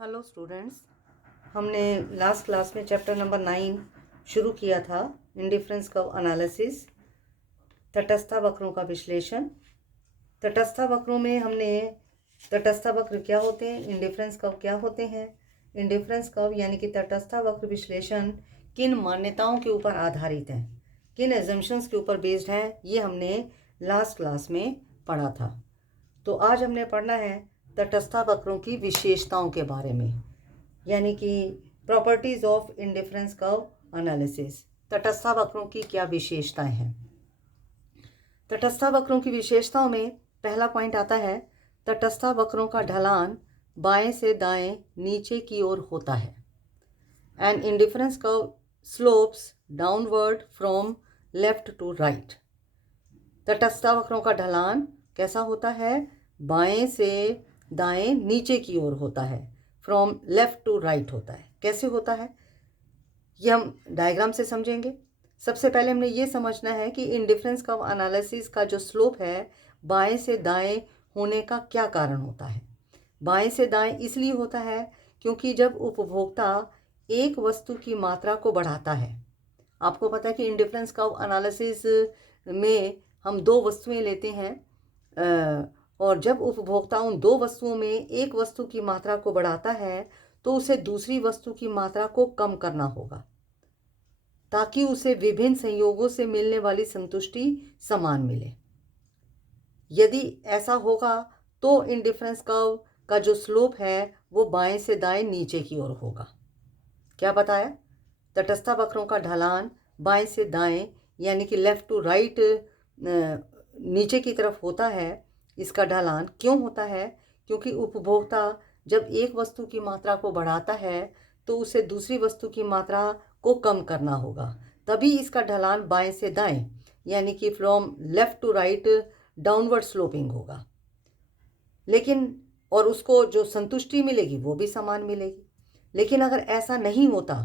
Hello students, हमने last class में chapter number 9 शुरू किया था। इंडिफरेंस कर्व एनालिसिस, तटस्थ वक्रों का विश्लेषण। तटस्थ वक्रों में हमने तटस्थ वक्र क्या होते हैं, इंडिफरेंस कर्व क्या होते हैं, इंडिफरेंस कर्व यानी कि तटस्थ वक्र विश्लेषण किन मान्यताओं के ऊपर आधारित है, किन एजम्पशंस के ऊपर बेस्ड है, ये हमने लास्ट क्लास में पढ़ा था। तो आज हमने पढ़ना है तटस्थ वक्रों की विशेषताओं के बारे में, यानी कि properties of indifference curve analysis. तटस्थ वक्रों की क्या विशेषताएं हैं। तटस्थ वक्रों की विशेषताओं में पहला पॉइंट आता है, तटस्थ वक्रों का ढलान बाएं से दाएं नीचे की ओर होता है। And indifference curve slopes downward from left to right. तटस्थ वक्रों का ढलान कैसा होता है, बाएं से दाएं नीचे की ओर होता है, फ्रॉम लेफ्ट टू राइट होता है। कैसे होता है ये हम डायग्राम से समझेंगे। सबसे पहले हमने ये समझना है कि इंडिफरेंस कर्व एनालिसिस का जो स्लोप है बाएं से दाएं होने का क्या कारण होता है। बाएं से दाएं इसलिए होता है क्योंकि जब उपभोक्ता एक वस्तु की मात्रा को बढ़ाता है, आपको पता है कि इंडिफरेंस कर्व एनालिसिस में हम दो वस्तुएं लेते हैं और जब उपभोक्ता उन दो वस्तुओं में एक वस्तु की मात्रा को बढ़ाता है तो उसे दूसरी वस्तु की मात्रा को कम करना होगा ताकि उसे विभिन्न संयोगों से मिलने वाली संतुष्टि समान मिले। यदि ऐसा होगा तो इंडिफरेंस कर्व का जो स्लोप है वो बाएं से दाएं नीचे की ओर होगा। क्या बताया, तटस्थ वक्रों का ढलान बाएं से दाएं यानी कि लेफ्ट टू राइट नीचे की तरफ होता है। इसका ढलान क्यों होता है, क्योंकि उपभोक्ता जब एक वस्तु की मात्रा को बढ़ाता है तो उसे दूसरी वस्तु की मात्रा को कम करना होगा, तभी इसका ढलान बाएं से दाएं यानी कि from left to right downward sloping होगा। लेकिन और उसको जो संतुष्टि मिलेगी वो भी समान मिलेगी। लेकिन अगर ऐसा नहीं होता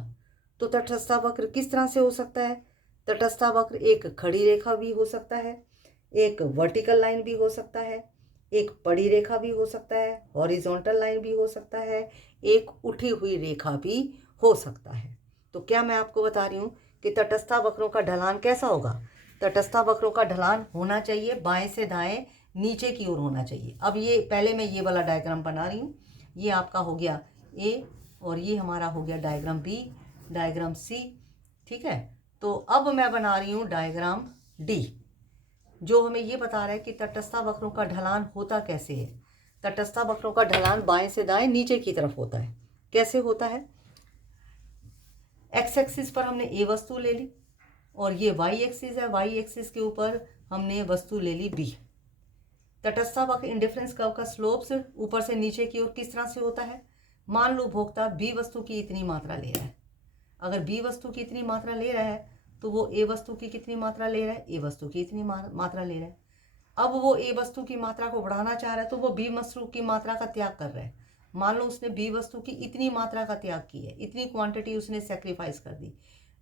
तो तटस्थ वक्र किस तरह से हो सकता है। तटस्थ वक्र एक खड़ी रेखा भी हो सकता है, एक वर्टिकल लाइन भी हो सकता है, एक पड़ी रेखा भी हो सकता है, हॉरिजॉन्टल लाइन भी हो सकता है, एक उठी हुई रेखा भी हो सकता है। तो क्या मैं आपको बता रही हूँ कि तटस्थ वक्रों का ढलान कैसा होगा। तटस्थ वक्रों का ढलान होना चाहिए बाएं से दाएं नीचे की ओर होना चाहिए। अब ये पहले मैं ये वाला डायग्राम बना रही हूँ, ये आपका हो गया ए और ये हमारा हो गया डायग्राम बी, डायग्राम सी, ठीक है। तो अब मैं बना रही हूँ डायग्राम डी, जो हमें ये बता रहा है कि तटस्थ वक्रों का ढलान होता कैसे है। तटस्थ वक्रों का ढलान बाएं से दाएं नीचे की तरफ होता है। कैसे होता है, एक्स एक्सिस पर हमने ए वस्तु ले ली और ये वाई एक्सिस है, वाई एक्सिस के ऊपर हमने वस्तु ले ली बी। तटस्थ वक्र इंडिफरेंस कर्व का स्लोप्स ऊपर से नीचे की ओर किस तरह से होता है। मान लो उपभोक्ता बी वस्तु की इतनी मात्रा ले रहा है। अगर बी वस्तु की इतनी मात्रा ले रहा है तो वो ए वस्तु की कितनी मात्रा ले रहा है, ए वस्तु की इतनी मात्रा ले रहा है। अब वो ए वस्तु की मात्रा को बढ़ाना चाह रहा है तो वो बी वस्तु की मात्रा का त्याग कर रहा है। मान लो उसने बी वस्तु की इतनी मात्रा का त्याग की है, इतनी क्वांटिटी उसने सेक्रीफाइस कर दी,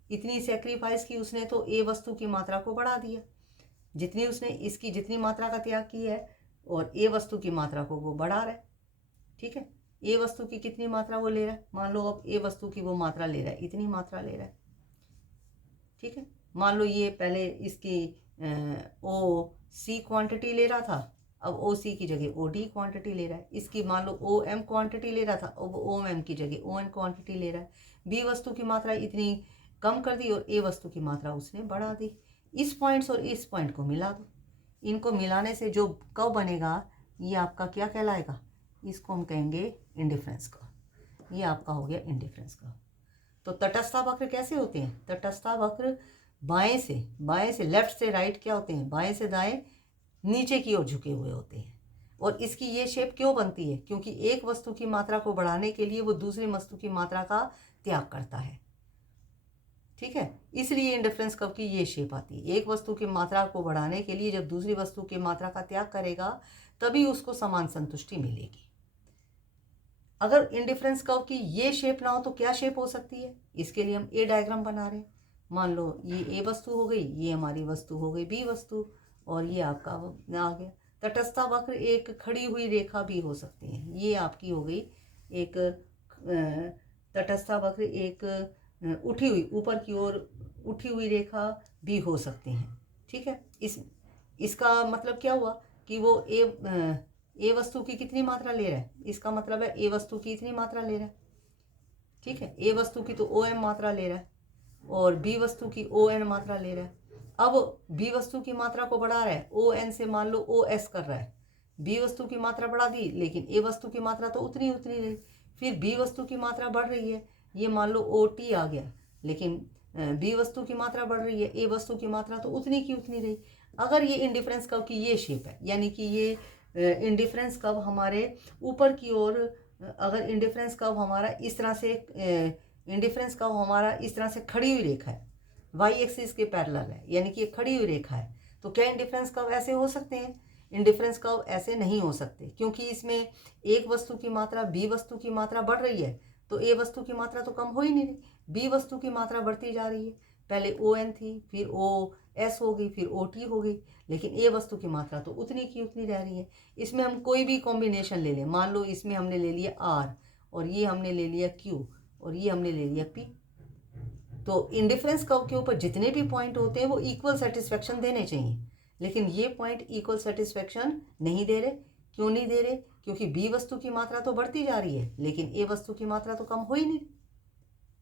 इतनी सेक्रीफाइस की उसने तो ए वस्तु की मात्रा को बढ़ा दिया। जितनी उसने इसकी जितनी मात्रा का त्याग की है और ए वस्तु की मात्रा को वो बढ़ा रहा है, ठीक है। ए वस्तु की कितनी मात्रा वो ले रहा है, मान लो अब ए वस्तु की वो मात्रा ले रहा है, इतनी मात्रा ले रहा है, ठीक है। मान लो ये पहले इसकी ओ सी क्वांटिटी ले रहा था, अब ओ सी की जगह ओ डी क्वांटिटी ले रहा है। इसकी मान लो ओ एम क्वांटिटी ले रहा था, अब ओ एम की जगह ओ एन क्वांटिटी ले रहा है। बी वस्तु की मात्रा इतनी कम कर दी और ए वस्तु की मात्रा उसने बढ़ा दी। इस पॉइंट्स और इस पॉइंट को मिला दो, इनको मिलाने से जो कर्व बनेगा ये आपका क्या कहलाएगा, इसको हम कहेंगे इंडिफरेंस कर्व। ये आपका हो गया इंडिफरेंस कर्व। तो तटस्थ वक्र कैसे होते हैं, तटस्थ वक्र बाएं से लेफ्ट से राइट क्या होते हैं, बाएं से दाएं नीचे की ओर झुके हुए होते हैं। और इसकी ये शेप क्यों बनती है, क्योंकि एक वस्तु की मात्रा को बढ़ाने के लिए वो दूसरी वस्तु की मात्रा का त्याग करता है, ठीक है। इसलिए इंडिफरेंस कर्व की ये शेप आती है। एक वस्तु की मात्रा को बढ़ाने के लिए जब दूसरी वस्तु की मात्रा का त्याग करेगा तभी उसको समान संतुष्टि मिलेगी। अगर इंडिफरेंस कर्व की ये शेप ना हो तो क्या शेप हो सकती है, इसके लिए हम ए डायग्राम बना रहे हैं। मान लो ये ए वस्तु हो गई, ये हमारी वस्तु हो गई बी वस्तु और ये आपका आ गया। तटस्थ वक्र एक खड़ी हुई रेखा भी हो सकती है, ये आपकी हो गई एक तटस्था वक्र एक उठी हुई ऊपर की ओर उठी हुई रेखा भी हो सकती हैं। ठीक है, इसका मतलब क्या हुआ कि वो ए वस्तु की कितनी मात्रा ले रहा है, इसका मतलब है ए वस्तु की इतनी मात्रा ले रहा है। ठीक है, ए वस्तु की तो ओ एम मात्रा ले रहा है और बी वस्तु की ओ एन मात्रा ले रहा है। अब बी वस्तु की मात्रा को बढ़ा रहा है, ओ एन से मान लो ओ एस कर रहा है। बी वस्तु की मात्रा बढ़ा दी लेकिन ए वस्तु की मात्रा तो उतनी उतनी रही। फिर बी वस्तु की मात्रा बढ़ रही है, ये मान लो ओ टी आ गया, लेकिन बी वस्तु की मात्रा बढ़ रही है, ए वस्तु की मात्रा तो उतनी की उतनी रही। अगर ये इंडिफरेंस कर्व की ये शेप है, यानी कि ये इंडिफरेंस कर्व हमारे ऊपर की ओर, अगर इंडिफरेंस कर्व हमारा इस तरह से इंडिफरेंस कर्व हमारा इस तरह से खड़ी हुई रेखा है, वाई एक्सिस के पैरेलल है, यानी कि ये खड़ी हुई रेखा है, तो क्या इंडिफरेंस कर्व ऐसे हो सकते हैं? इंडिफरेंस कर्व ऐसे नहीं हो सकते, क्योंकि इसमें एक वस्तु की मात्रा बी वस्तु की मात्रा बढ़ रही है तो ए वस्तु की मात्रा तो कम हो ही नहीं रही, बी वस्तु की मात्रा बढ़ती जा रही है। पहले ओ एन थी, फिर ओ एस हो गई, फिर ओ टी हो गई, लेकिन ए वस्तु की मात्रा तो उतनी की उतनी रह रही है। इसमें हम कोई भी कॉम्बिनेशन ले लें, मान लो इसमें हमने ले लिया आर और ये हमने ले लिया क्यू और ये हमने ले लिया पी, तो इंडिफरेंस कर्व के ऊपर जितने भी पॉइंट होते हैं वो इक्वल सेटिस्फेक्शन देने चाहिए, लेकिन ये पॉइंट इक्वल सेटिस्फेक्शन नहीं दे रहे। क्यों नहीं दे रहे? क्योंकि बी वस्तु की मात्रा तो बढ़ती जा रही है लेकिन ए वस्तु की मात्रा तो कम हो ही नहीं।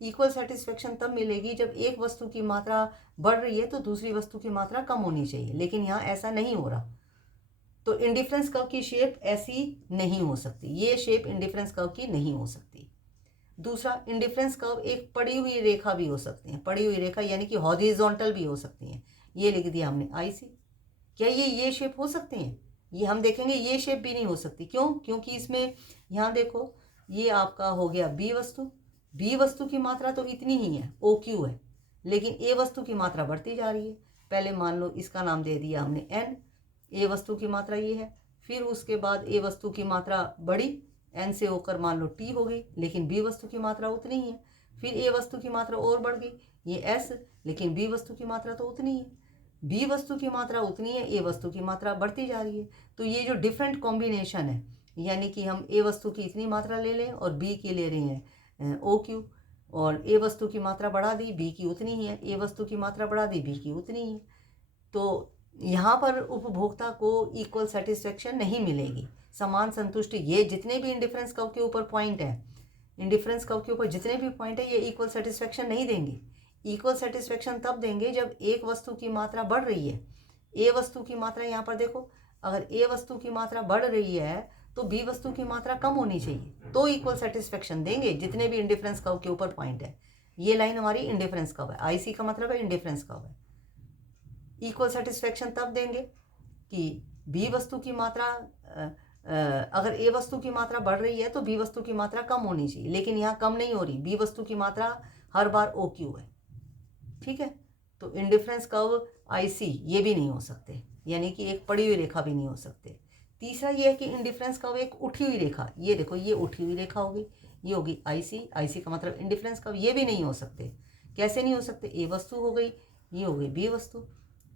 इक्वल सेटिस्फेक्शन तब मिलेगी जब एक वस्तु की मात्रा बढ़ रही है तो दूसरी वस्तु की मात्रा कम होनी चाहिए, लेकिन यहाँ ऐसा नहीं हो रहा। तो इंडिफरेंस कर्व की शेप ऐसी नहीं हो सकती, ये शेप इंडिफरेंस कर्व की नहीं हो सकती। दूसरा, इंडिफरेंस कर्व एक पड़ी हुई रेखा भी हो सकती है, पड़ी हुई रेखा यानी कि हॉरिजॉन्टल भी हो सकती हैं। ये लिख दिया हमने आई सी। क्या ये शेप हो सकते हैं? ये हम देखेंगे ये शेप भी नहीं हो सकती। क्यों? क्योंकि इसमें यहाँ देखो, ये आपका हो गया बी वस्तु, बी वस्तु की मात्रा तो इतनी ही है, ओ क्यू है, लेकिन ए वस्तु की मात्रा बढ़ती जा रही है। पहले मान लो इसका नाम दे दिया हमने एन, ए वस्तु की मात्रा ये है, फिर उसके बाद ए वस्तु की मात्रा बढ़ी, एन से होकर मान लो टी हो गई, लेकिन बी वस्तु की मात्रा उतनी ही है। फिर ए वस्तु की मात्रा और बढ़ गई, ये एस, लेकिन बी वस्तु की मात्रा तो उतनी ही है। बी वस्तु की मात्रा उतनी है, ए वस्तु की मात्रा बढ़ती जा रही है। तो ये जो डिफरेंट कॉम्बिनेशन है, यानी कि हम ए वस्तु की इतनी मात्रा ले लें और बी की ले रहे हैं ओ क्यू, और ए वस्तु की मात्रा बढ़ा दी, बी की उतनी ही है, ए वस्तु की मात्रा बढ़ा दी, बी की उतनी ही है, तो यहाँ पर उपभोक्ता को इक्वल सेटिस्फेक्शन नहीं मिलेगी, समान संतुष्टि। ये जितने भी इंडिफरेंस कर्व के ऊपर पॉइंट है, इंडिफरेंस कर्व के ऊपर जितने भी पॉइंट है, ये इक्वल सेटिस्फेक्शन नहीं देंगे। इक्वल सेटिस्फेक्शन तब देंगे जब एक वस्तु की मात्रा बढ़ रही है, ए वस्तु की मात्रा, यहाँ पर देखो, अगर ए वस्तु की मात्रा बढ़ रही है तो बी वस्तु की मात्रा कम होनी चाहिए, तो इक्वल सेटिस्फेक्शन देंगे जितने भी इंडिफरेंस कर्व के ऊपर पॉइंट है। ये लाइन हमारी इंडिफरेंस कर्व है, आईसी का मतलब है इंडिफरेंस कर्व है। इक्वल सेटिस्फेक्शन तब देंगे कि बी वस्तु की मात्रा, अगर ए वस्तु की मात्रा बढ़ रही है तो बी वस्तु की मात्रा कम होनी चाहिए, लेकिन यहाँ कम नहीं हो रही, बी वस्तु की मात्रा हर बार ओ क्यू है। ठीक है, तो इंडिफरेंस कर्व आईसी ये भी नहीं हो सकते, यानी कि एक पड़ी हुई रेखा भी नहीं हो सकते। तीसरा ये है कि इंडिफरेंस कर्व एक उठी हुई रेखा, ये देखो ये उठी हुई रेखा होगी, ये होगी आईसी, आईसी का मतलब इंडिफरेंस कर्व, ये भी नहीं हो सकते। कैसे नहीं हो सकते? ए वस्तु हो गई, ये हो गई बी वस्तु।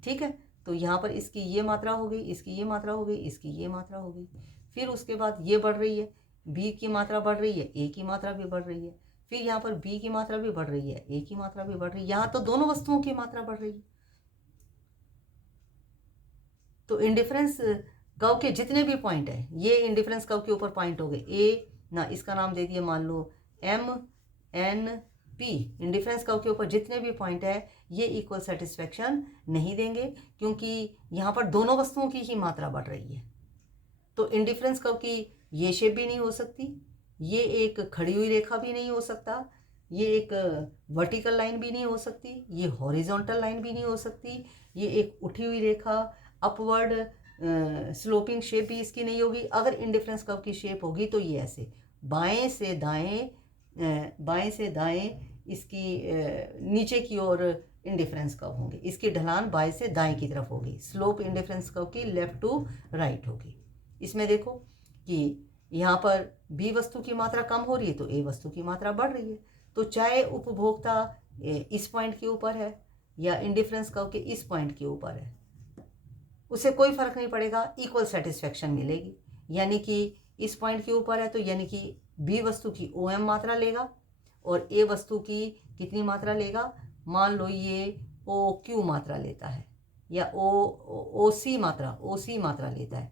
ठीक है, तो यहाँ पर इसकी ये मात्रा हो गई, इसकी ये मात्रा हो गई, इसकी ये मात्रा हो गई, फिर उसके बाद ये बढ़ रही है, बी की मात्रा बढ़ रही है, ए की मात्रा भी बढ़ रही है, फिर यहाँ पर बी की मात्रा भी बढ़ रही है, ए की मात्रा भी बढ़ रही है, यहाँ तो दोनों वस्तुओं की मात्रा बढ़ रही है। तो इंडिफरेंस कर्व के जितने भी पॉइंट है, ये इंडिफरेंस कर्व के ऊपर पॉइंट हो गए, ए ना, इसका नाम दे दिया मान लो M N P, indifference curve के ऊपर जितने भी पॉइंट है ये इक्वल सेटिस्फेक्शन नहीं देंगे, क्योंकि यहाँ पर दोनों वस्तुओं की ही मात्रा बढ़ रही है। तो इंडिफरेंस कर्व की ये शेप भी नहीं हो सकती, ये एक खड़ी हुई रेखा भी नहीं हो सकता, ये एक वर्टिकल लाइन भी नहीं हो सकती, ये हॉरिजॉन्टल लाइन भी नहीं हो सकती, ये एक उठी हुई रेखा अपवर्ड स्लोपिंग शेप भी इसकी नहीं होगी। अगर इंडिफरेंस कर्व की शेप होगी तो ये ऐसे बाएं से दाएं इसकी नीचे की ओर इंडिफरेंस कर्व होंगे, इसकी ढलान बाएं से दाएं की तरफ होगी, स्लोप इंडिफरेंस कर्व की लेफ्ट टू राइट होगी। इसमें देखो कि यहाँ पर बी वस्तु की मात्रा कम हो रही है तो ए वस्तु की मात्रा बढ़ रही है, तो चाहे उपभोक्ता इस पॉइंट के ऊपर है या इंडिफरेंस कर्व के इस पॉइंट के ऊपर है, उसे कोई फर्क नहीं पड़ेगा, इक्वल सेटिस्फेक्शन मिलेगी। यानी कि इस पॉइंट के ऊपर है तो यानी कि बी वस्तु की OM मात्रा लेगा और ए वस्तु की कितनी मात्रा लेगा, मान लो ये OQ मात्रा लेता है या OC मात्रा लेता है।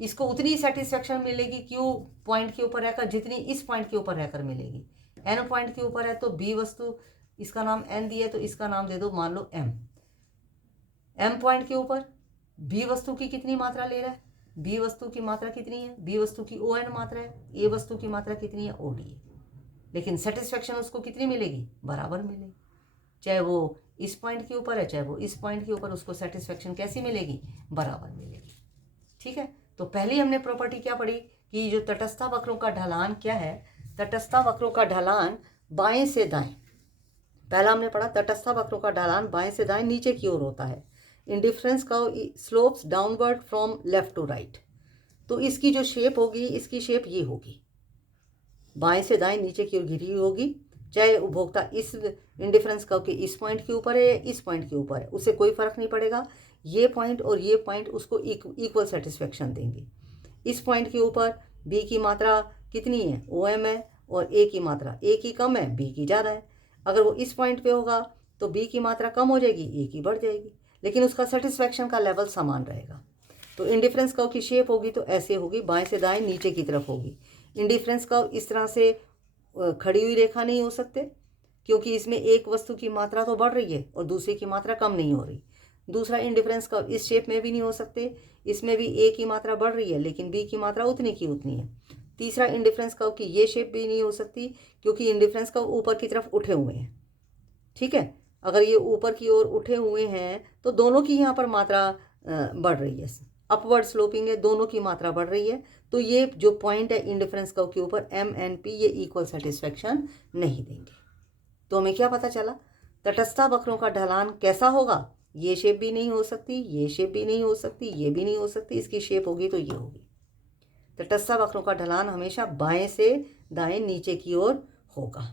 इसको उतनी सेटिस्फेक्शन मिलेगी Q पॉइंट के ऊपर रहकर जितनी इस पॉइंट के ऊपर रहकर मिलेगी। N पॉइंट के ऊपर है तो बी वस्तु, इसका नाम N दिया है तो इसका नाम दे दो मान लो M पॉइंट के ऊपर बी वस्तु की कितनी मात्रा ले रहा है, बी वस्तु की मात्रा कितनी है, बी वस्तु की ON मात्रा है, ए वस्तु की मात्रा कितनी है, OD है। लेकिन सेटिस्फेक्शन उसको कितनी मिलेगी, बराबर मिलेगी। चाहे वो इस पॉइंट के ऊपर है चाहे वो इस पॉइंट के ऊपर, उसको सेटिस्फेक्शन कैसी मिलेगी, बराबर मिलेगी। ठीक है, तो पहले हमने प्रॉपर्टी क्या पढ़ी कि जो तटस्था वक्रों का ढलान क्या है, तटस्था वक्रों का ढलान बाएं से दाएं। पहला हमने पढ़ा तटस्था वक्रों का ढलान बाएं से दाएं नीचे की ओर होता है। Indifference curve slopes downward from left to right. तो इसकी जो शेप होगी, इसकी शेप ये होगी, बाएं से दाएं नीचे की ओर घिरी हुई होगी। चाहे उपभोक्ता इस इंडिफरेंस कर्व के इस पॉइंट के ऊपर है या इस पॉइंट के ऊपर है, उससे कोई फर्क नहीं पड़ेगा। ये पॉइंट और ये पॉइंट उसको इक्वल सेटिस्फेक्शन देंगे। इस पॉइंट के ऊपर बी की मात्रा कितनी है, OM है, और ए की मात्रा ए की कम है, बी की ज़्यादा है। अगर वो इस पॉइंट पे होगा तो बी की मात्रा कम हो जाएगी, ए की बढ़ जाएगी, लेकिन उसका सेटिस्फेक्शन का लेवल समान रहेगा। तो इंडिफरेंस कर्व की शेप होगी तो ऐसे होगी, बाएं से दाएं नीचे की तरफ होगी। इंडिफरेंस कर्व इस तरह से खड़ी हुई रेखा नहीं हो सकते, क्योंकि इसमें एक वस्तु की मात्रा तो बढ़ रही है और दूसरी की मात्रा कम नहीं हो रही। दूसरा इंडिफरेंस कर्व इस शेप में भी नहीं हो सकते, इसमें भी ए की मात्रा बढ़ रही है लेकिन बी की मात्रा उतनी की उतनी है। तीसरा इंडिफरेंस कर्व की ये शेप भी नहीं हो सकती, क्योंकि इंडिफरेंस कर्व ऊपर की तरफ उठे हुए हैं। ठीक है, अगर ये ऊपर की ओर उठे हुए हैं तो दोनों की यहाँ पर मात्रा बढ़ रही है, अपवर्ड स्लोपिंग है, दोनों की मात्रा बढ़ रही है। तो ये जो पॉइंट है इंडिफरेंस कर्व के ऊपर MNP, ये इक्वल सेटिस्फेक्शन नहीं देंगे। तो हमें क्या पता चला, तटस्था वक्रों का ढलान कैसा होगा, ये शेप भी नहीं हो सकती, ये शेप भी नहीं हो सकती, ये भी नहीं हो सकती, इसकी शेप होगी तो ये होगी। तटस्था वक्रों का ढलान हमेशा बाएं से दाएं नीचे की ओर होगा।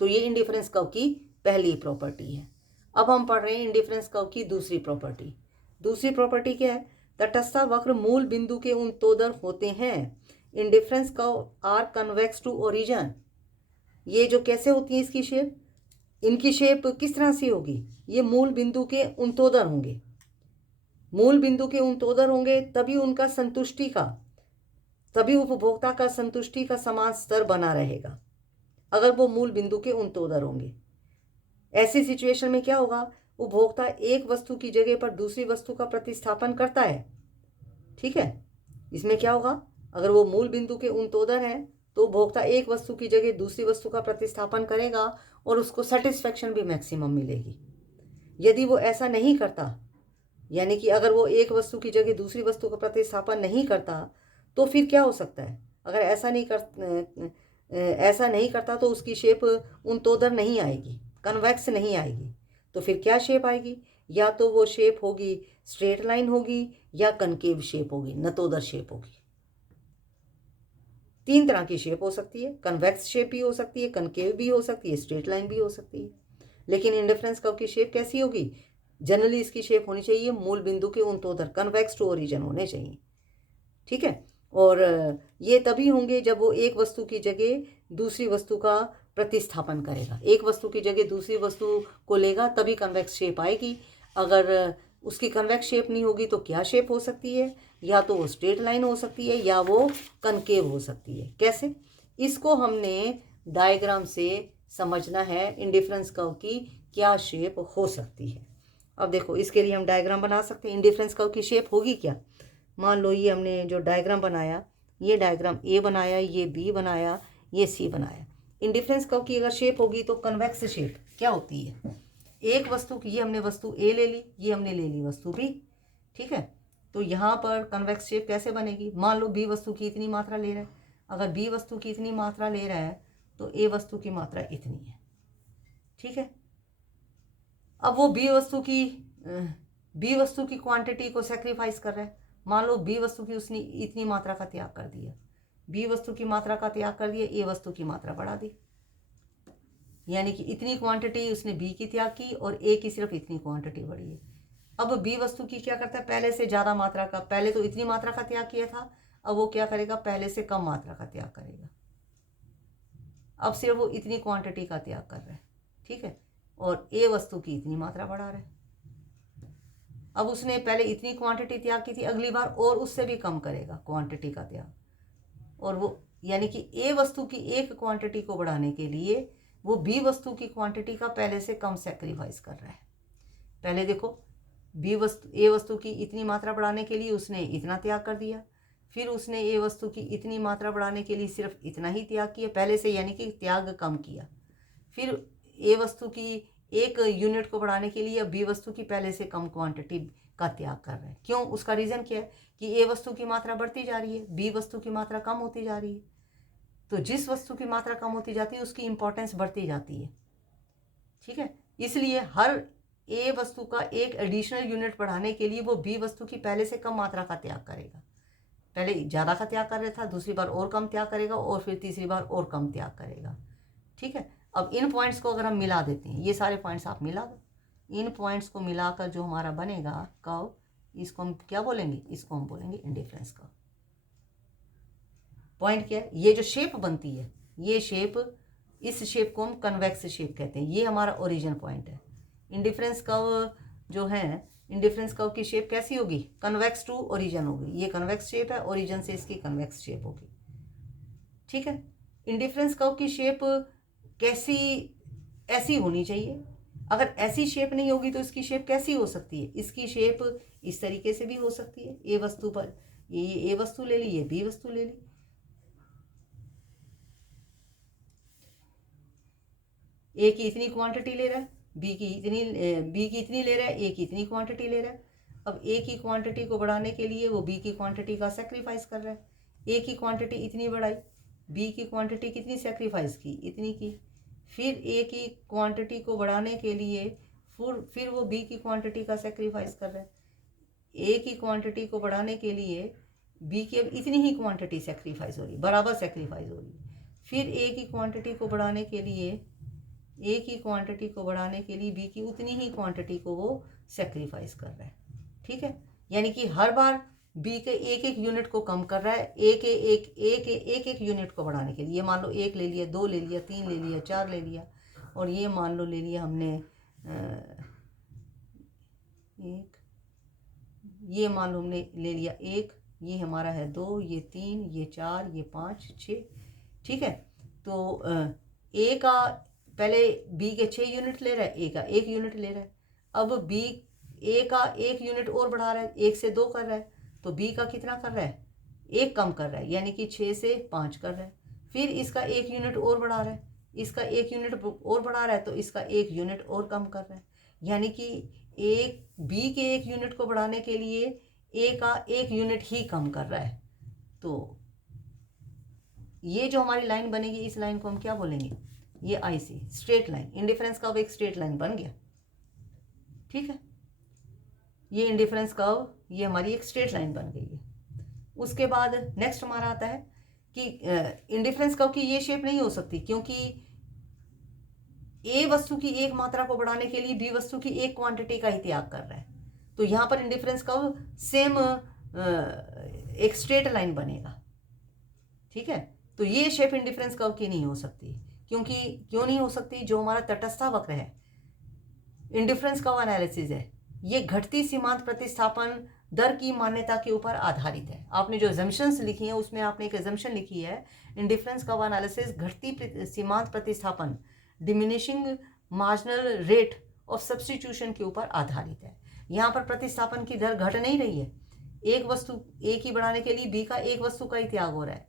तो ये इंडिफरेंस कर्व की पहली प्रॉपर्टी है। अब हम पढ़ रहे हैं इंडिफरेंस कर्व की दूसरी प्रॉपर्टी। दूसरी प्रॉपर्टी क्या है, तटस्था वक्र मूल बिंदु के उन्तोदर होते हैं। Indifference curve are convex to origin. ये जो कैसे होती है इसकी शेप, इनकी शेप किस तरह से होगी, ये मूल बिंदु के उन्तोदर होंगे। मूल बिंदु के उन्तोदर होंगे तभी उनका संतुष्टि का, तभी उपभोक्ता का संतुष्टि का समान स्तर बना रहेगा, अगर वो मूल बिंदु के उन्तोदर होंगे। ऐसी सिचुएशन में क्या होगा, उपभोक्ता एक वस्तु की जगह पर दूसरी वस्तु का प्रतिस्थापन करता है। ठीक है, इसमें क्या होगा, अगर वो मूल बिंदु के उन्तोदर है तो उपभोक्ता एक वस्तु की जगह दूसरी वस्तु का प्रतिस्थापन करेगा और उसको सेटिस्फेक्शन भी मैक्सिमम मिलेगी। यदि वो ऐसा नहीं करता, यानी कि अगर वो एक वस्तु की जगह दूसरी वस्तु का प्रतिस्थापन नहीं करता, तो फिर क्या हो सकता है, अगर ऐसा नहीं करता तो उसकी शेप उन्तोदर नहीं आएगी, कन्वेक्स नहीं आएगी। तो फिर क्या शेप आएगी, या तो वो शेप होगी स्ट्रेट लाइन होगी या कनकेव शेप होगी, नतोदर शेप होगी। तीन तरह की शेप हो सकती है, कन्वेक्स शेप भी हो सकती है, कनकेव भी हो सकती है, स्ट्रेट लाइन भी हो सकती है। लेकिन इंडिफरेंस कर्व की शेप कैसी होगी, जनरली इसकी शेप होनी चाहिए मूल बिंदु के उन्तोदर, कन्वेक्स टू ओरिजिन होने चाहिए। ठीक है, और ये तभी होंगे जब वो एक वस्तु की जगह दूसरी वस्तु का प्रतिस्थापन करेगा, एक वस्तु की जगह दूसरी वस्तु को लेगा तभी कन्वेक्स शेप आएगी। अगर उसकी कन्वेक्स शेप नहीं होगी तो क्या शेप हो सकती है, या तो वो स्ट्रेट लाइन हो सकती है या वो कनकेव हो सकती है। कैसे, इसको हमने डायग्राम से समझना है, इंडिफरेंस कर्व की क्या शेप हो सकती है। अब देखो, इसके लिए हम डायग्राम बना सकते हैं। इंडिफरेंस कर्व की शेप होगी क्या, मान लो ये हमने जो डायग्राम बनाया, ये डायग्राम ए बनाया, ये बी बनाया, ये सी बनाया। इंडिफरेंस कर्व की अगर शेप होगी तो कन्वेक्स शेप क्या होती है, एक वस्तु की, ये हमने वस्तु ए ले ली, ये हमने ले ली वस्तु बी। ठीक है, तो यहाँ पर कन्वेक्स शेप कैसे बनेगी, मान लो बी वस्तु की इतनी मात्रा ले रहा है, अगर बी वस्तु की इतनी मात्रा ले रहा है तो ए वस्तु की मात्रा इतनी है। ठीक है, अब वो बी वस्तु की क्वांटिटी को सेक्रीफाइस कर रहा है। मान लो बी वस्तु की उसने इतनी मात्रा का त्याग कर दिया, बी वस्तु की मात्रा का त्याग कर दिया, ए वस्तु की मात्रा बढ़ा दी, यानी कि इतनी क्वांटिटी उसने बी की त्याग की और ए की सिर्फ इतनी क्वांटिटी बढ़ी है। अब बी वस्तु की क्या करता है, पहले से ज़्यादा मात्रा का, पहले तो इतनी मात्रा का त्याग किया था, अब वो क्या करेगा, पहले से कम मात्रा का त्याग करेगा। अब सिर्फ वो इतनी क्वांटिटी का त्याग कर रहा है, ठीक है, और ए वस्तु की इतनी मात्रा बढ़ा रहा है। अब उसने पहले इतनी क्वांटिटी त्याग की थी, अगली बार और उससे भी कम करेगा क्वांटिटी का त्याग, और वो यानी कि ए वस्तु की एक क्वांटिटी को बढ़ाने के लिए वो बी वस्तु की क्वांटिटी का पहले से कम सेक्रीफाइस कर रहा है। पहले देखो, ए वस्तु की इतनी मात्रा बढ़ाने के लिए उसने इतना त्याग कर दिया, फिर उसने ए वस्तु की इतनी मात्रा बढ़ाने के लिए सिर्फ इतना ही त्याग किया पहले से, यानी कि त्याग कम किया। फिर ए वस्तु की एक यूनिट को बढ़ाने के लिए अब बी वस्तु की पहले से कम क्वांटिटी का त्याग कर रहे हैं। क्यों? उसका रीज़न क्या है कि ए वस्तु की मात्रा बढ़ती जा रही है, बी वस्तु की मात्रा कम होती जा रही है। तो जिस वस्तु की मात्रा कम होती जाती है उसकी इंपॉर्टेंस बढ़ती जाती है, ठीक है। इसलिए हर ए वस्तु का एक एडिशनल यूनिट बढ़ाने के लिए वो बी वस्तु की पहले से कम मात्रा का त्याग करेगा। पहले ज़्यादा का त्याग कर रहा था, दूसरी बार और कम त्याग करेगा, और फिर तीसरी बार और कम त्याग करेगा, ठीक है। अब इन पॉइंट्स को अगर हम मिला देते हैं, ये सारे पॉइंट्स आप मिला दो, इन पॉइंट्स को मिलाकर जो हमारा बनेगा कर्व, इसको हम क्या बोलेंगे, इसको हम बोलेंगे इंडिफरेंस कर्व। पॉइंट क्या है, ये जो शेप बनती है, ये शेप, इस शेप को हम कन्वेक्स शेप कहते हैं, ये हमारा ओरिजिन पॉइंट है। इंडिफरेंस कर्व जो है, इंडिफरेंस कर्व की शेप कैसी होगी, कन्वेक्स टू ओरिजिन होगी। ये कन्वेक्स शेप है, ओरिजिन से इसकी कन्वेक्स शेप होगी, ठीक है। इंडिफरेंस कर्व की शेप कैसी, ऐसी होनी चाहिए। अगर ऐसी शेप नहीं होगी तो इसकी शेप कैसी हो सकती है, इसकी शेप इस तरीके से भी हो सकती है। ए वस्तु पर ये ए वस्तु ले ली, ये बी वस्तु ले ली, ए की इतनी क्वांटिटी ले रहा है, बी की इतनी ले रहा है, ए की इतनी क्वांटिटी ले रहा है। अब ए की क्वांटिटी को बढ़ाने के लिए वो बी की क्वांटिटी का सेक्रीफाइस कर रहा है। ए की क्वांटिटी इतनी बढ़ाई, बी की क्वांटिटी कितनी सेक्रीफाइस की, इतनी की। फिर ए की क्वांटिटी को बढ़ाने के लिए फिर वो बी की क्वांटिटी का सेक्रीफाइस कर रहा है। ए की क्वांटिटी को बढ़ाने के लिए बी की अब इतनी ही क्वांटिटी सेक्रीफाइस हो रही, बराबर सेक्रीफाइस हो रही। फिर ए की क्वांटिटी को बढ़ाने के लिए बी की उतनी ही क्वांटिटी को वो सेक्रीफाइस कर रहा है, ठीक है। यानी कि हर बार बी के एक एक यूनिट को कम कर रहा है, एक यूनिट को बढ़ाने के लिए। ये मान लो 1 ले लिया, 2 ले लिया, 3 ले लिया, 4 ले लिया, और ये मान लो ले लिया हमने एक, ये मान लो हमने ले लिया 1, ये हमारा है 2, ये 3, ये 4, ये 5, 6, ठीक है। तो ए का पहले बी के 6 यूनिट ले रहा है, ए का 1 यूनिट ले रहा है। अब बी ए का 1 यूनिट और बढ़ा रहा है, 1 से 2 कर रहा है, तो बी का कितना कर रहा है, 1 कम कर रहा है, यानी कि 6 से 5 कर रहा है। फिर इसका 1 यूनिट और बढ़ा रहा है, इसका 1 यूनिट और बढ़ा रहा है, तो इसका 1 यूनिट और कम कर रहा है। यानी कि बी के 1 यूनिट को बढ़ाने के लिए ए का 1 यूनिट ही कम कर रहा है। तो ये जो हमारी लाइन बनेगी, इस लाइन को हम क्या बोलेंगे, ये आई सी स्ट्रेट लाइन। इंडिफरेंस कर्व एक स्ट्रेट लाइन बन गया, ठीक है। ये इंडिफरेंस कर्व, ये हमारी एक स्ट्रेट लाइन बन गई है। उसके बाद नेक्स्ट हमारा आता है कि इंडिफरेंस कर्व की ये शेप नहीं हो सकती, क्योंकि ए वस्तु की एक मात्रा को बढ़ाने के लिए बी वस्तु की एक क्वांटिटी का ही त्याग कर रहा है। तो यहाँ पर इंडिफरेंस कर्व सेम एक स्ट्रेट लाइन बनेगा, ठीक है। तो ये शेप इंडिफरेंस कर्व की नहीं हो सकती, क्योंकि क्यों नहीं हो सकती, जो हमारा तटस्था वक्र है, इंडिफरेंस कर्व एनालिसिस है, ये घटती सीमांत प्रतिस्थापन दर की मान्यता के ऊपर आधारित है। आपने जो एजम्पशंस लिखी हैं उसमें आपने एक एजम्पशन लिखी है, इंडिफरेंस कर्व एनालिसिस घटती सीमांत प्रतिस्थापन diminishing marginal rate of substitution के ऊपर आधारित है। यहाँ पर प्रतिस्थापन की दर घट नहीं रही है, एक वस्तु ए की बढ़ाने के लिए बी का एक वस्तु का ही त्याग हो रहा है,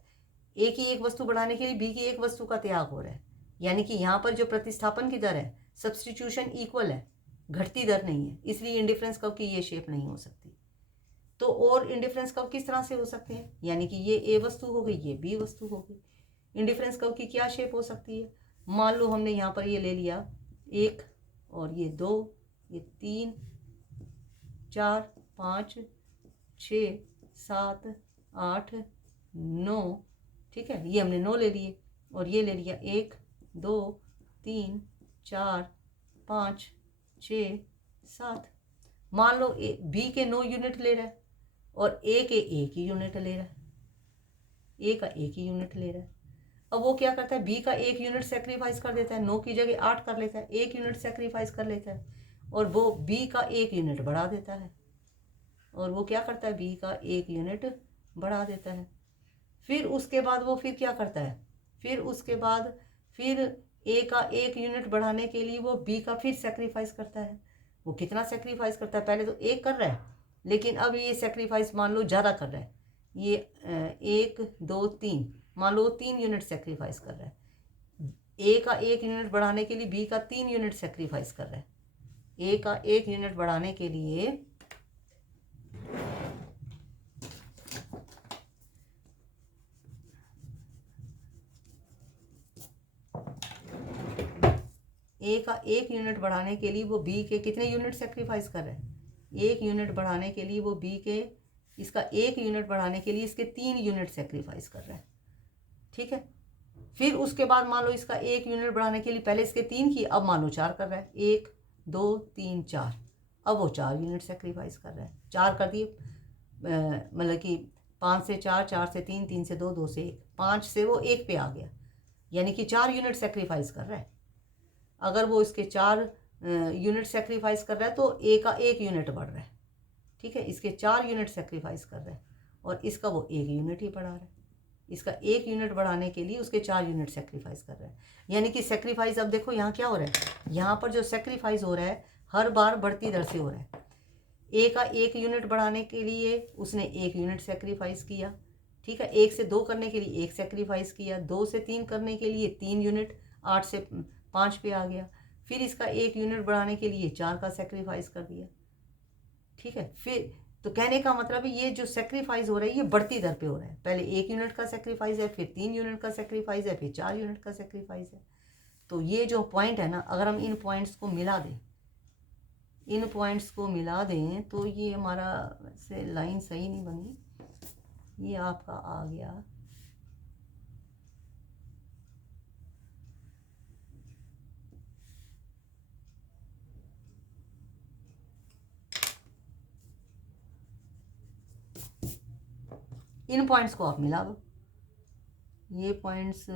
ए की एक वस्तु बढ़ाने के लिए बी की एक वस्तु का त्याग हो रहा है। यानी कि यहाँ पर जो प्रतिस्थापन की दर है, सब्स्टिट्यूशन इक्वल है, घटती दर नहीं है, इसलिए इंडिफरेंस कर्व की ये शेप नहीं हो सकती। तो और इंडिफरेंस कर्व किस तरह से हो सकते हैं, यानी कि ये ए वस्तु हो गई, ये बी वस्तु हो गई। इंडिफरेंस कर्व की क्या शेप हो सकती है, मान लो हमने यहाँ पर ये ले लिया 1, और ये 2, ये 3, 4, 5, 6, 7, 8, 9, ठीक है, ये हमने 9 ले लिए, और ये ले लिया 1, 2, 3, 4, 5, 6, 7। मान लो बी के 9 यूनिट ले रहा है और ए के 1 ही यूनिट ले रहा है, ए का 1 ही यूनिट ले रहा है। अब वो क्या करता है, बी का 1 यूनिट सेक्रीफाइस कर देता है, 9 की जगह 8 कर लेता है, 1 यूनिट सेक्रीफाइस कर लेता है और वो बी का 1 यूनिट बढ़ा देता है। और वो क्या करता है, बी का 1 यूनिट बढ़ा देता है। फिर उसके बाद वो फिर क्या करता है, फिर उसके बाद फिर ए का 1 यूनिट बढ़ाने के लिए वो बी का फिर सेक्रीफाइस करता है। वो कितना सेक्रीफाइस करता है, पहले तो 1 कर रहा है, लेकिन अब ये सेक्रीफाइस मान लो ज़्यादा कर रहा है। ये 1 2 3, मान लो 3 यूनिट सेक्रीफाइस कर रहा है। ए का 1 यूनिट बढ़ाने के लिए बी का 3 यूनिट सेक्रीफाइस कर रहा है। ए का 1 यूनिट बढ़ाने के लिए ए का 1 यूनिट बढ़ाने के लिए वो बी के कितने यूनिट सेक्रीफाइस कर रहा है, 1 यूनिट बढ़ाने के लिए वो बी के, इसका 1 यूनिट बढ़ाने के लिए इसके 3 यूनिट सेक्रीफाइस कर रहा है। ठीक है, फिर उसके बाद मान लो इसका 1 यूनिट बढ़ाने के लिए पहले इसके 3 की, अब मान लो 4 कर रहा है, 1 2 3 4, अब वो 4 यूनिट सेक्रीफाइस कर रहा है। 4 कर दिए, मतलब कि 5 से 4, 4 से 3, 3 से 2, 2 से 1, 5 से वो 1 पे आ गया, यानी कि 4 यूनिट सेक्रीफाइस कर रहा है। अगर वो इसके 4 यूनिट सेक्रीफाइस कर रहा है तो ए का 1 यूनिट बढ़ रहा है। ठीक है, इसके 4 यूनिट सेक्रीफाइस कर रहा है और इसका वो 1 यूनिट ही बढ़ा रहा है। इसका 1 यूनिट बढ़ाने के लिए उसके 4 यूनिट सेक्रीफाइस कर रहा है, यानी कि सेक्रीफाइस, अब देखो यहाँ क्या हो रहा है, यहाँ पर जो सेक्रीफाइस हो रहा है हर बार बढ़ती दर से हो रहा है। ए का 1 यूनिट बढ़ाने के लिए उसने 1 यूनिट सेक्रीफाइस किया। ठीक है, 1 से 2 करने के लिए 1 सेक्रीफाइस किया, 2 से 3 करने के लिए 3 यूनिट, 8 से 5 पे आ गया, फिर इसका 1 यूनिट बढ़ाने के लिए 4 का सेक्रीफाइस कर दिया। ठीक है, फिर तो कहने का मतलब है ये जो सेक्रीफाइस हो रहा है ये बढ़ती दर पे हो रहा है। पहले 1 यूनिट का सेक्रीफाइस है, फिर 3 यूनिट का सेक्रीफाइस है, फिर 4 यूनिट का सेक्रीफाइस है। तो ये जो पॉइंट है ना, अगर हम इन पॉइंट्स को मिला दें, इन पॉइंट्स को मिला दें तो ये हमारा से लाइन सही नहीं बनी, ये आपका आ गया इन पॉइंट्स को आप मिला दो, ये पॉइंट्स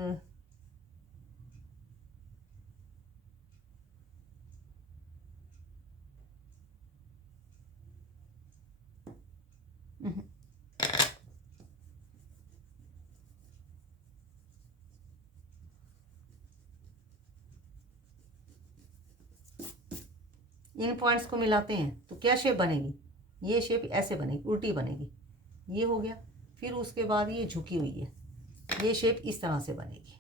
इन पॉइंट्स को मिलाते हैं तो क्या शेप बनेगी, ये शेप ऐसे बनेगी, उल्टी बनेगी, ये हो गया। फिर उसके बाद ये झुकी हुई है, ये शेप इस तरह से बनेगी।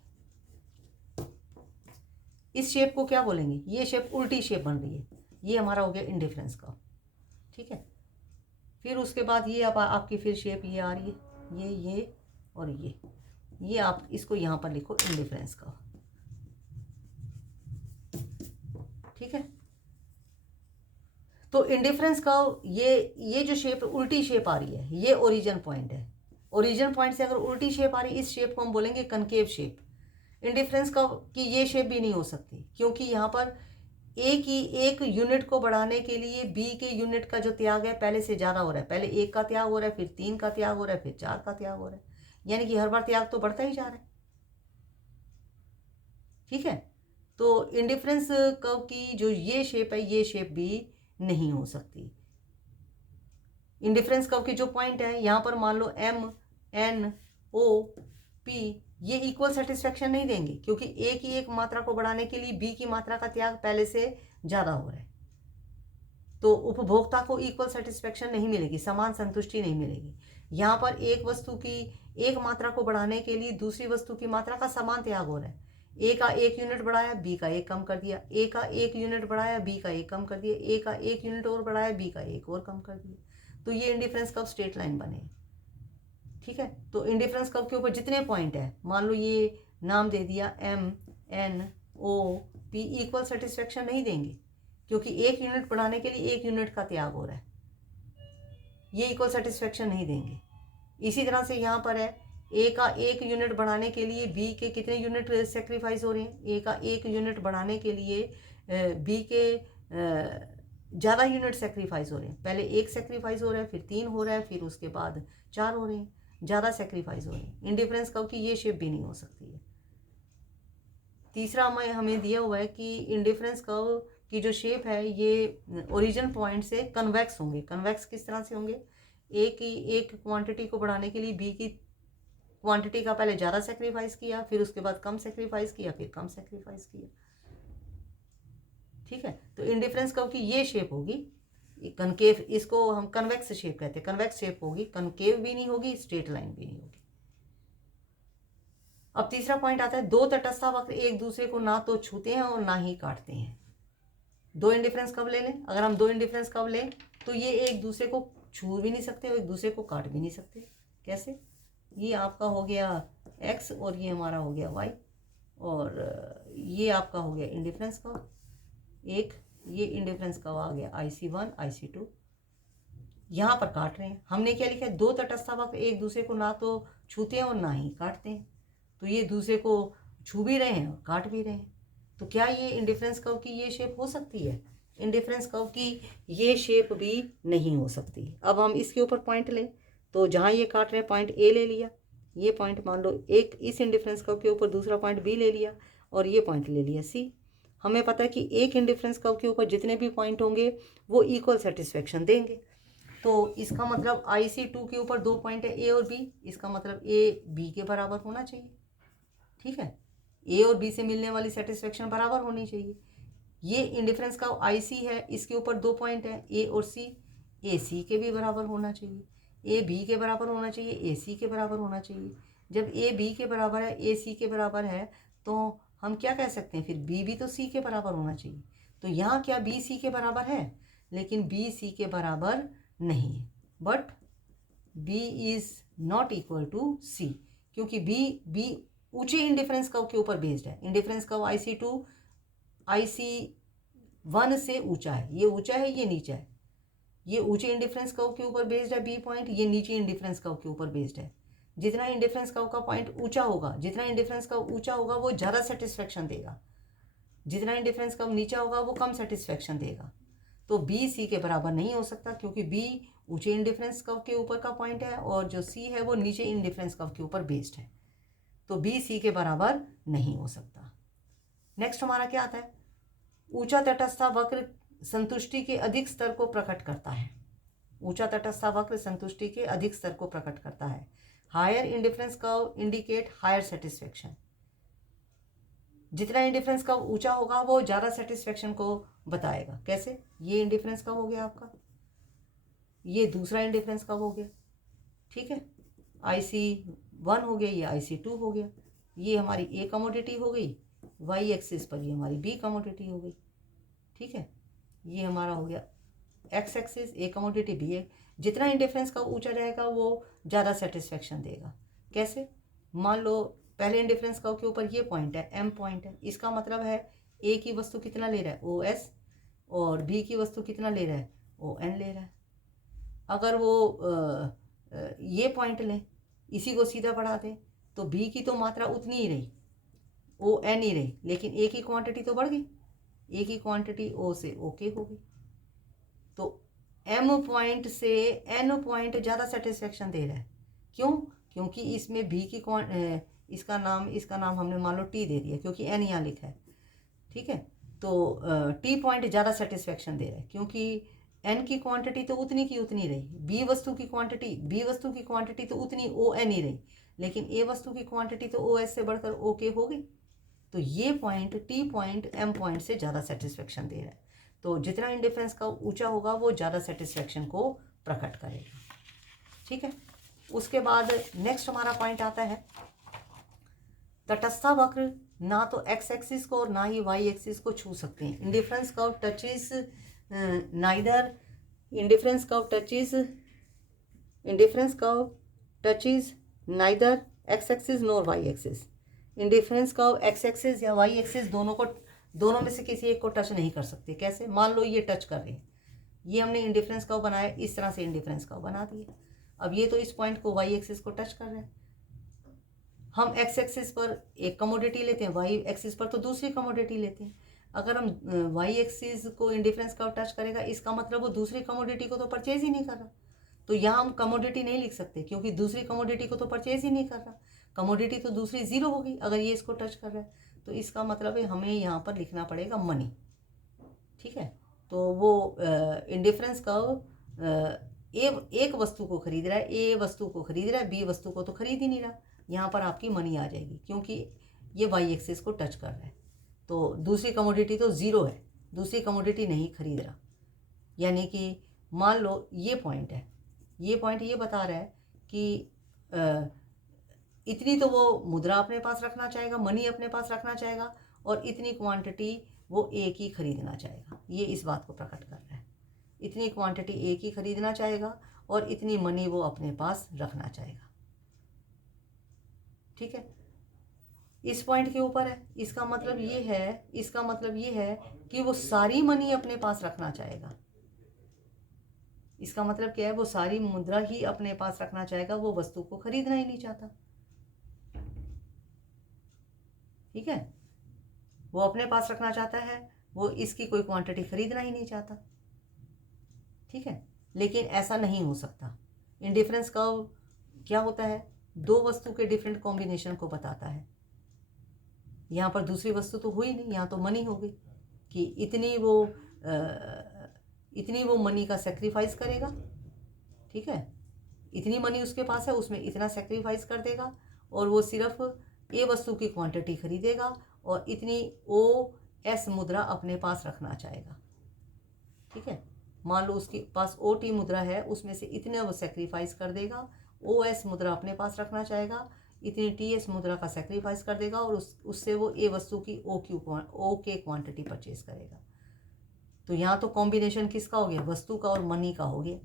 इस शेप को क्या बोलेंगे, ये शेप उल्टी शेप बन रही है, ये हमारा हो गया इंडिफरेंस का। ठीक है, फिर उसके बाद ये अब आपकी फिर शेप ये आ रही है, ये और ये आप इसको यहाँ पर लिखो इंडिफरेंस का। ठीक है, तो इंडिफरेंस का ये जो शेप उल्टी शेप आ रही है ये ओरिजिन पॉइंट है। ओरिजिन पॉइंट से अगर उल्टी शेप आ रही है इस शेप को हम बोलेंगे कनकेव शेप। इंडिफरेंस का की ये शेप भी नहीं हो सकती, क्योंकि यहाँ पर ए की 1 यूनिट को बढ़ाने के लिए बी के यूनिट का जो त्याग है पहले से ज़्यादा हो रहा है। पहले 1 का त्याग हो रहा है, फिर 3 का त्याग हो रहा है, फिर 4 का त्याग हो रहा है, यानी कि हर बार त्याग तो बढ़ता ही जा रहा है। ठीक है, तो इंडिफरेंस कर्व की जो ये शेप है ये शेप भी नहीं हो सकती। इंडिफरेंस कर्व के जो पॉइंट है यहाँ पर मान लो एम एन ओ पी, ये इक्वल सेटिस्फेक्शन नहीं देंगे, क्योंकि ए की 1 मात्रा को बढ़ाने के लिए बी की मात्रा का त्याग पहले से ज़्यादा हो रहा है। तो उपभोक्ता को इक्वल सेटिस्फेक्शन नहीं मिलेगी, समान संतुष्टि नहीं मिलेगी। यहाँ पर एक वस्तु की 1 मात्रा को बढ़ाने के लिए दूसरी वस्तु की मात्रा का समान त्याग हो रहा है। ए का 1 यूनिट बढ़ाया, बी का 1 कम कर दिया, ए का 1 यूनिट बढ़ाया, बी का 1 कम कर दिया, ए का 1 यूनिट और बढ़ाया, बी का 1 और कम कर दिया, तो ये इंडिफरेंस कर्व स्ट्रेट लाइन बने। ठीक है, तो इंडिफरेंस कर्व के ऊपर जितने पॉइंट है, मान लो ये नाम दे दिया M N O P, equal satisfaction नहीं देंगे, क्योंकि 1 यूनिट बढ़ाने के लिए 1 यूनिट का त्याग हो रहा है, ये इक्वल सेटिस्फेक्शन नहीं देंगे। इसी तरह से यहाँ पर है ए का 1 यूनिट बढ़ाने के लिए बी के कितने यूनिट सेक्रीफाइस हो रहे हैं, ए का 1 यूनिट बढ़ाने के लिए बी के ज़्यादा यूनिट सेक्रीफाइस हो रहे हैं। पहले 1 सेक्रीफाइस हो रहा है, फिर 3 हो रहा है, फिर उसके बाद 4 हो रहे हैं, ज़्यादा सेक्रीफाइस हो रही है। इंडिफरेंस कर्व की ये शेप भी नहीं हो सकती है। तीसरा हमें दिया हुआ है कि इंडिफरेंस कर्व की जो शेप है ये ओरिजिन पॉइंट से कन्वेक्स होंगे। कन्वेक्स किस तरह से होंगे? एक क्वांटिटी को बढ़ाने के लिए बी की क्वांटिटी का पहले ज़्यादा सेक्रीफाइस किया, फिर उसके बाद कम सेक्रीफाइस किया, फिर कम सेक्रीफाइस किया। ठीक है, तो इंडिफरेंस कर्व की ये शेप होगी कनकेव, इसको हम कन्वेक्स शेप कहते हैं। कन्वेक्स शेप होगी, कनकेव भी नहीं होगी, स्ट्रेट लाइन भी नहीं होगी। अब तीसरा पॉइंट आता है, दो तटस्थ वक्र एक दूसरे को ना तो छूते हैं और ना ही काटते हैं। दो इंडिफरेंस कर्व ले लें। अगर हम दो इंडिफरेंस कर्व लें तो ये एक दूसरे को छू भी नहीं सकते और एक दूसरे को काट भी नहीं सकते। कैसे? ये आपका हो गया x और ये हमारा हो गया y, और ये आपका हो गया इंडिफरेंस कर्व एक, ये इंडिफरेंस कर्व आ गया IC1 IC2। यहाँ पर काट रहे हैं। हमने क्या लिखा है? दो तटस्थ वक्र एक दूसरे को ना तो छूते हैं और ना ही काटते हैं। तो ये दूसरे को छू भी रहे हैं और काट भी रहे हैं। तो क्या ये इंडिफरेंस कर्व की ये शेप हो सकती है? इंडिफरेंस कर्व की ये शेप भी नहीं हो सकती। अब हम इसके ऊपर पॉइंट लें तो जहाँ ये काट रहे हैं पॉइंट ए ले लिया, ये पॉइंट मान लो एक इस इंडिफरेंस कर्व के ऊपर दूसरा पॉइंट बी ले लिया और ये पॉइंट ले लिया सी। हमें पता है कि एक इंडिफरेंस कर्व के ऊपर जितने भी पॉइंट होंगे वो इक्वल सेटिस्फेक्शन देंगे। तो इसका मतलब IC2 के ऊपर दो पॉइंट है ए और बी, इसका मतलब ए बी के बराबर होना चाहिए। ठीक है, ए और बी से मिलने वाली सेटिस्फेक्शन बराबर होनी चाहिए। ये इंडिफरेंस कर्व IC है, इसके ऊपर दो पॉइंट है ए और सी, ए सी के भी बराबर होना चाहिए, ए बी के बराबर होना चाहिए, ए सी के बराबर होना चाहिए। जब ए बी के बराबर है, ए सी के बराबर है, तो हम क्या कह सकते हैं? फिर बी भी तो सी के बराबर होना चाहिए। तो यहाँ क्या बी सी के बराबर है? लेकिन बी सी के बराबर नहीं है। But B is not equal to C, क्योंकि बी ऊंचे इंडिफरेंस कर्व के ऊपर बेस्ड है। इंडिफरेंस कर्व IC2 IC1 से ऊंचा है। ये ऊंचा है, ये नीचा है। ये ऊंचे इंडिफरेंस कर्व के ऊपर बेस्ड है बी पॉइंट, ये नीचे इंडिफरेंस कर्व के ऊपर बेस्ड है। जितना इंडिफरेंस कर्व का पॉइंट ऊंचा होगा, जितना इंडिफरेंस कर्व ऊंचा होगा वो ज़्यादा सेटिस्फेक्शन देगा, जितना इंडिफरेंस कर्व नीचा होगा वो कम सेटिस्फेक्शन देगा। तो बी सी के बराबर नहीं हो सकता, क्योंकि बी ऊंचे इंडिफरेंस कर्व के ऊपर का पॉइंट है और जो सी है वो नीचे इंडिफरेंस कर्व के ऊपर बेस्ड है। तो बी सी के बराबर नहीं हो सकता। नेक्स्ट हमारा क्या आता है? ऊंचा तटस्थ वक्र संतुष्टि के अधिक स्तर को प्रकट करता है। ऊंचा तटस्थ वक्र संतुष्टि के अधिक स्तर को प्रकट करता है। Higher indifference curve indicate higher satisfaction. जितना इंडिफरेंस कर्व ऊंचा होगा वो ज़्यादा सेटिस्फेक्शन को बताएगा। कैसे? ये इंडिफरेंस कर्व हो गया आपका, ये दूसरा इंडिफरेंस कर्व हो गया। ठीक है, IC1 हो गया, ये IC2 हो गया। ये हमारी ए कमोडिटी हो गई, वाई एक्सिस पर ये हमारी बी कमोडिटी हो गई। ठीक है, ये हमारा हो गया X axis, A commodity B है। जितना इंडिफरेंस कर्व ऊंचा रहेगा वो ज़्यादा सेटिस्फेक्शन देगा। कैसे? मान लो पहले इंडिफरेंस कर्व के ऊपर ये पॉइंट है, M पॉइंट है। इसका मतलब है ए की वस्तु कितना ले रहा है? OS, और बी की वस्तु कितना ले रहा है? ON ले रहा है। अगर वो ये पॉइंट लें, इसी को सीधा बढ़ा दें, तो बी की तो मात्रा उतनी ही रही, ON ही रही, लेकिन ए की क्वांटिटी तो बढ़ गई। ए की क्वांटिटी O से OK हो गई। तो M पॉइंट से N पॉइंट ज़्यादा सेटिस्फेक्शन दे रहा है। क्यों? क्योंकि इसमें बी की इसका नाम हमने मान लो T दे दिया, क्योंकि N यहाँ लिखा है। ठीक है, तो T पॉइंट ज़्यादा सेटिस्फेक्शन दे रहा है, क्योंकि N की क्वांटिटी तो उतनी की उतनी रही, B वस्तु की क्वांटिटी तो उतनी ON ही रही, लेकिन A वस्तु की क्वांटिटी तो OS से बढ़कर OK हो गई। तो ये point T point M point से ज़्यादा सेटिस्फेक्शन दे रहा है। तो जितना इंडिफरेंस का ऊंचा होगा वो ज़्यादा सेटिस्फेक्शन को प्रकट करेगा। ठीक है, उसके बाद नेक्स्ट हमारा पॉइंट आता है, तटस्थ वक्र ना तो एक्स एक्सिस को और ना ही वाई एक्सिस को छू सकते हैं। Indifference curve touches neither X axis nor Y axis. Indifference curve X axis या वाई एक्सिस दोनों में से किसी एक को टच नहीं कर सकते। कैसे? मान लो ये टच कर रहे हैं, ये हमने इंडिफरेंस कर्व बनाया, इस तरह से इंडिफरेंस कर्व बना दिया। अब ये तो इस पॉइंट को वाई एक्सिस को टच कर रहे हैं। हम एक्स एक्सिस पर एक कमोडिटी लेते हैं, वाई एक्सिस पर तो दूसरी कमोडिटी लेते हैं। अगर हम वाई एक्सिस को इंडिफरेंस कर्व टच करेगा, इसका मतलब वो दूसरी कमोडिटी को तो परचेज ही नहीं कर रहा। तो यहाँ हम कमोडिटी नहीं लिख सकते क्योंकि दूसरी कमोडिटी को तो परचेज ही नहीं कर रहा, कमोडिटी तो दूसरी ज़ीरो होगी अगर ये इसको टच कर रहा है। तो इसका मतलब है हमें यहाँ पर लिखना पड़ेगा मनी। ठीक है, तो वो इंडिफरेंस कर्व एक वस्तु को खरीद रहा है, ए वस्तु को खरीद रहा है, बी वस्तु को तो खरीद ही नहीं रहा। यहाँ पर आपकी मनी आ जाएगी क्योंकि ये वाई एक्सिस को टच कर रहा है। तो दूसरी कमोडिटी तो ज़ीरो है, दूसरी कमोडिटी नहीं खरीद रहा। यानी कि मान लो ये पॉइंट है, ये पॉइंट ये बता रहा है कि इतनी तो वो मुद्रा अपने पास रखना चाहेगा, मनी अपने पास रखना चाहेगा, और इतनी क्वांटिटी वो एक ही खरीदना चाहेगा। ये इस बात को प्रकट कर रहा है, इतनी क्वांटिटी एक ही खरीदना चाहेगा और इतनी मनी वो अपने पास रखना चाहेगा। ठीक है, इस पॉइंट के ऊपर है। इसका मतलब ये है कि वो सारी मनी अपने पास रखना चाहेगा। इसका मतलब क्या है, वो सारी मुद्रा ही अपने पास रखना चाहेगा, वो वस्तु को खरीदना ही नहीं चाहता। ठीक है, वो अपने पास रखना चाहता है, वो इसकी कोई क्वांटिटी खरीदना ही नहीं चाहता। ठीक है, लेकिन ऐसा नहीं हो सकता। इंडिफरेंस कर्व क्या होता है, दो वस्तु के डिफरेंट कॉम्बिनेशन को बताता है। यहाँ पर दूसरी वस्तु तो हुई नहीं, यहाँ तो मनी हो गई कि इतनी वो मनी का सेक्रीफाइस करेगा। ठीक है, इतनी मनी उसके पास है, उसमें इतना सेक्रीफाइस कर देगा और वो सिर्फ ए वस्तु की क्वांटिटी खरीदेगा और इतनी OS मुद्रा अपने पास रखना चाहेगा। ठीक है, मान लो उसके पास OT मुद्रा है, उसमें से इतने वो सेक्रीफाइस कर देगा, OS मुद्रा अपने पास रखना चाहेगा, इतनी TS मुद्रा का सेक्रीफाइस कर देगा और उससे वो ए वस्तु की OK क्वांटिटी परचेज करेगा। तो यहाँ तो कॉम्बिनेशन किसका हो गया, वस्तु का और मनी का हो गया।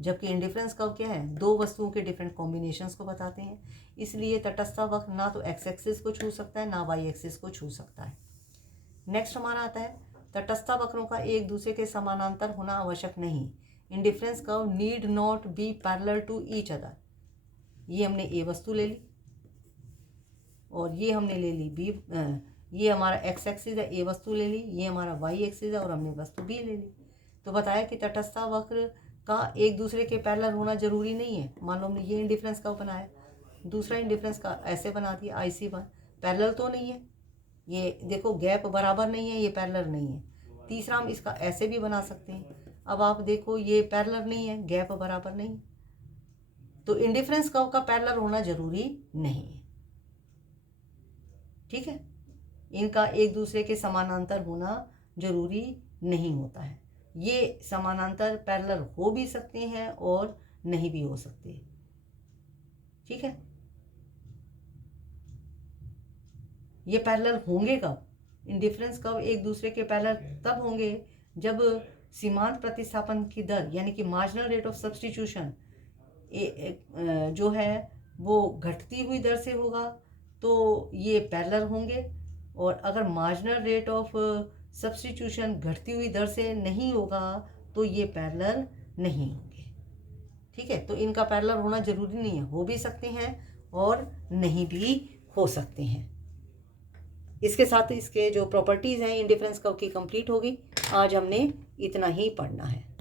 जबकि इंडिफरेंस कर्व क्या है, दो वस्तुओं के डिफरेंट कॉम्बिनेशंस को बताते हैं। इसलिए तटस्थ वक्र ना तो एक्स एक्सिस को छू सकता है ना वाई एक्सिस को छू सकता है। नेक्स्ट हमारा आता है, तटस्थ वक्रों का एक दूसरे के समानांतर होना आवश्यक नहीं। Indifference curve need not be parallel to each other. ये हमने ए वस्तु ले ली और ये हमने ले ली बी, ये हमारा एक्स एक्सिस है, ए वस्तु ले ली, ये हमारा वाई एक्सिस है और हमने वस्तु बी ले ली। तो बताया कि तटस्थ वक्र का एक दूसरे के पैरेलल होना जरूरी नहीं है। मान लो हमने ये इंडिफरेंस कर्व बनाया, दूसरा इंडिफरेंस का ऐसे बना दिया IC1, पैरेलल तो नहीं है, ये देखो गैप बराबर नहीं है, ये पैरेलल नहीं है। तीसरा हम इसका ऐसे भी बना सकते हैं, अब आप देखो ये पैरेलल नहीं है, गैप बराबर नहीं। तो इंडिफरेंस कर्व का पैरेलल होना जरूरी नहीं है। ठीक है, इनका एक दूसरे के समानांतर होना जरूरी नहीं होता है। ये समानांतर पैरेलल हो भी सकते हैं और नहीं भी हो सकते। ठीक है, ये पैरेलल होंगे कब, इंडिफरेंस कर्व एक दूसरे के पैरेलल तब होंगे जब सीमांत प्रतिस्थापन की दर यानी कि मार्जिनल रेट ऑफ सब्स्टिट्यूशन जो है वो घटती हुई दर से होगा तो ये पैरेलल होंगे, और अगर मार्जिनल रेट ऑफ सब्स्टिट्यूशन घटती हुई दर से नहीं होगा तो ये पैरेलल नहीं होंगे। ठीक है, तो इनका पैरेलल होना जरूरी नहीं है, हो भी सकते हैं और नहीं भी हो सकते हैं। इसके साथ इसके जो प्रॉपर्टीज़ हैं इंडिफरेंस कर्व की कंप्लीट होगी। आज हमने इतना ही पढ़ना है।